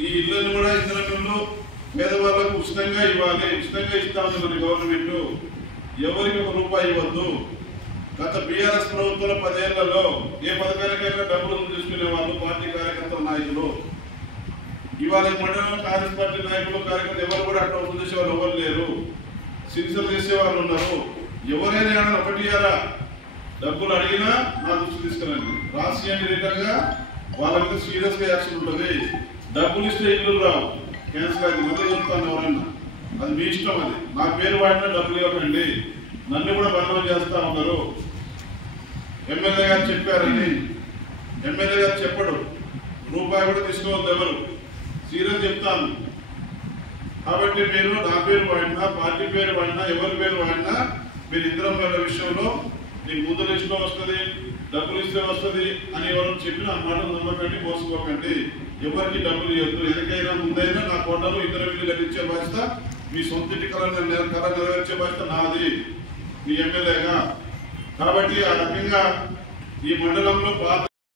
ఈ ఇళ్లను కూడా ఇంద్రమిల్లు పేదవాళ్లకు ఉచితంగా ఇవ్వాలి, ఉచితంగా ఇస్తామని గవర్నమెంట్ ఎవరికి ₹1 ఇవ్వద్దు. గత బీఆర్ఎస్ ప్రభుత్వంలో 10 ఏళ్లలో ఏ పథకానికైనా డబ్బులు తీసుకునే వాళ్ళు పార్టీ కార్యకర్తల నాయకులు. ఇవాళ మండలంలో కాంగ్రెస్ పార్టీ నాయకులు కార్యకర్తలు ఎవరు కూడా అట్లా వసూలు చేసే వాళ్ళు ఎవరు లేరు, సిన్సియర్ చేసే వాళ్ళు ఉన్నారు. ఎవరైనా ఒకటి డబ్బులు అడిగినా నా దృష్టి తీసుకురండి, రాసియండి రిటర్న్ గా, వాళ్ళ మీద సీరియస్ గా యాక్షన్ ఉంటుంది. డబ్బులు ఇస్తే ఇల్లు రావు, క్యాన్సిల్ అయింది మళ్ళీ చెప్తాను ఎవరన్నా, అది మీ ఇష్టం. అది నా పేరు వాడినా డబ్బులు ఇవ్వకండి, నన్ను కూడా బదనాం చేస్తా ఉన్నారు. ఎమ్మెల్యే గారు చెప్పారని, ఎమ్మెల్యే గారు చెప్పడు, ₹1 కూడా తీసుకోవద్దు ఎవరు, సీరియస్ చెప్తాను. కాబట్టి మీరు నా పేరు వాడినా, పార్టీ పేరు వాడినా, ఎవరి పేరు వాడినా మీరు ఇంద్రమ్మ విషయంలో నీకు ముందు లిస్టులో వస్తుంది, డబ్బులు ఇస్తే వస్తుంది అని ఎవరు చెప్పిన ఆ మాటలు నమ్మకండి, మోసుకోకండి. ఎవరికి డబ్బులు ఇవ్వద్దు. ఎందుకైనా ముందైనా నా కోటలో ఇంద్రమిల్లు కట్టించే బాధ్యత, మీ సొంత కళ నెరవేర్చే బాధ్యత నాది, మీ ఎమ్మెల్యేగా. కాబట్టి ఆ రకంగా ఈ మండలంలో